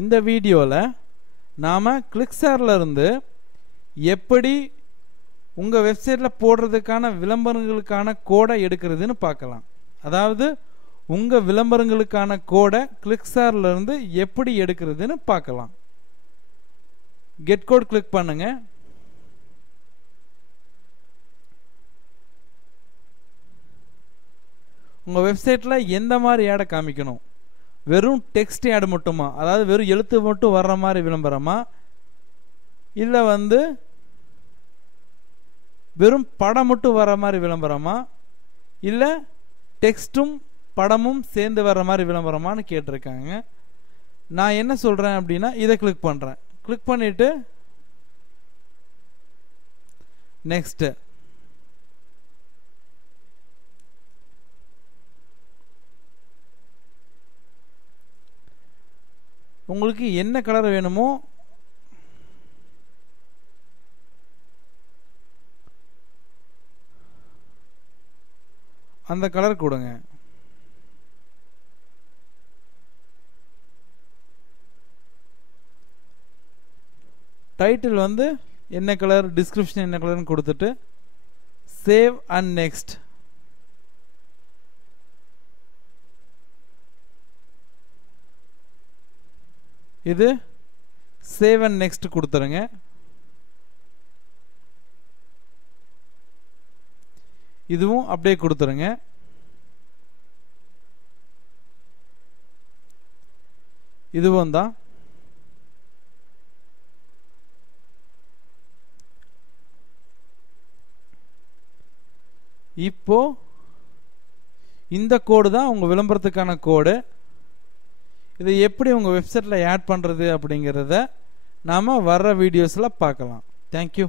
இந்த வீடியோவில் நாம் கிளிக்ஸாரில் இருந்து எப்படி உங்கள் வெப்சைட்டில் போடுறதுக்கான விளம்பரங்களுக்கான கோடை எடுக்கிறதுன்னு பார்க்கலாம். அதாவது உங்கள் விளம்பரங்களுக்கான கோடை கிளிக்ஸாரில் இருந்து எப்படி எடுக்கிறதுன்னு பார்க்கலாம். கெட் கோட் கிளிக் பண்ணுங்க. உங்கள் வெப்சைட்டில் எந்த மாதிரி ஆடை காமிக்கணும்? வெறும் டெக்ஸ்ட் ஆட் மட்டுமா, அதாவது வெறும் எழுத்து மட்டும் வர்ற மாதிரி விளம்பரமா, இல்லை வெறும் படம் மட்டும் வர்ற மாதிரி விளம்பரமா, இல்லை டெக்ஸ்ட்டும் படமும் சேர்ந்து வர்ற மாதிரி விளம்பரமானு கேட்டிருக்காங்க. நான் என்ன சொல்கிறேன் அப்படின்னா இதை கிளிக் பண்ணுறேன். கிளிக் பண்ணிவிட்டு நெக்ஸ்ட்டு. உங்களுக்கு என்ன கலர் வேணுமோ அந்த கலர் கொடுங்க. டைட்டில் என்ன கலர், டிஸ்கிரிப்ஷன் என்ன கலர்னு கொடுத்துட்டு சேவ் அண்ட் நெக்ஸ்ட். இது சேவ் அண்ட் நெக்ஸ்ட் கொடுத்துருங்க. இதுவும் அப்படியே கொடுத்துருங்க. இதுவும் தான். இப்போ இந்த கோடு தான் உங்க விளம்பரத்துக்கான கோடு. இதை எப்படி உங்கள் வெப்சைட்டில் ஆட் பண்ணுறது அப்படிங்கிறத நாம் வர்ற வீடியோஸில் பார்க்கலாம். தேங்க்யூ.